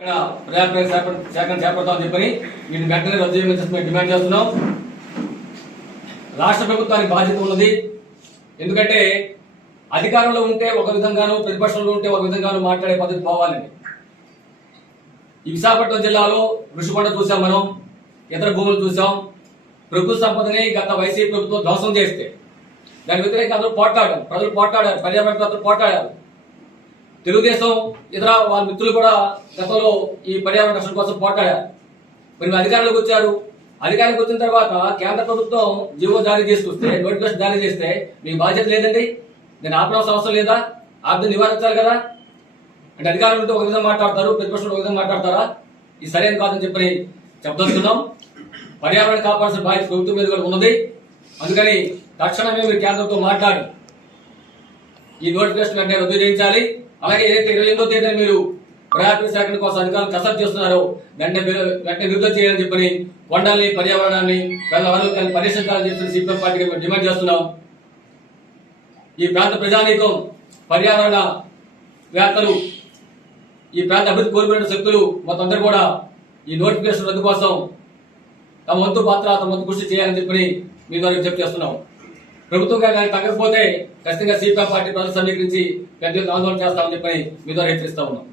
ఇక్కడ సేకరణ చేపడతామని చెప్పని వీటిని వెంటనే రద్దు చేయమని మేము డిమాండ్ చేస్తున్నాం. రాష్ట్ర ప్రభుత్వానికి బాధ్యత ఉన్నది. ఎందుకంటే అధికారంలో ఉంటే ఒక విధంగాను ప్రతిపక్షంలో ఉంటే ఒక విధంగాను మాట్లాడే పద్ధతి పోవాలండి ఈ విశాఖపట్నం జిల్లాలో ఋషికొండ చూసాం మనం ఇతర భూములు చూసాం. ప్రభుత్వ సంపదని గత వైసీపీ ప్రభుత్వం ధ్వంసం చేస్తే దాని వ్యతిరేకంగా అందరూ పోట్లాడారు. ప్రజలు పోట్లాడారు. పర్యావరణ పోట్లాడారు. తెలుగుదేశం ఇతర వాళ్ళ మిత్రులు కూడా గతంలో ఈ పర్యావరణ రక్షణ కోసం పోట్లాడారు మరి మీరు అధికారంలోకి వచ్చారు. అధికారంలోకి వచ్చిన తర్వాత కేంద్ర ప్రభుత్వం జీవో జారీ చేసుకొస్తే నోటిఫికేషన్ జారీ చేస్తే మీ బాధ్యత లేదండి. నేను ఆపడం అవసరం లేదా? ఆర్థిక నివారించాలి కదా? అంటే అధికారం ఉంటే ఒక విధంగా మాట్లాడతారు ప్రతిపక్షులు ఒక విధంగా మాట్లాడతారా? ఇది సరైన కాదని చెప్పని చెప్పదలుచుకున్నాం. పర్యావరణ కాపాడాల్సిన బాధ్యత ప్రభుత్వం మీద కూడా ఉన్నది. అందుకని తక్షణమే మీరు కేంద్రంతో మాట్లాడి ఈ నోటిఫికేషన్ వెంటనే రద్దు చేయించాలి. అలాగే ఏదైతే ఇరవై ఎనిమిదో తేదీన మీరు ప్రయాణ శాఖ కోసం అధికారులు కసరత్తు చేస్తున్నారో వెంటనే మీరు వెంటనే చేయాలని చెప్పని కొండల్ని పర్యావరణాన్ని ప్రజల ఆరోగ్యాన్ని పరిరక్షించాలని చెప్పి సిపిఎం పార్టీగా మేము డిమాండ్ చేస్తున్నాం. ఈ ప్రాంత ప్రజానీకం పర్యావరణ వేత్తలు ఈ ప్రాంత అభివృద్ధి కోరుకునే శక్తులు మొత్తందరూ కూడా ఈ నోటిఫికేషన్ రద్దు కోసం తమ వంతు పాత్ర తమ వంతు కృషి చేయాలని చెప్పి మీ ద్వారా విజ్ఞప్తి చేస్తున్నాం. ప్రభుత్వంగా కానీ తగ్గకపోతే ఖచ్చితంగా సీతా పార్టీ ప్రజలు సమీకరించి పెద్ద ఆందోళన చేస్తామని చెప్పి మీతో హెచ్చరిస్తా ఉన్నాం.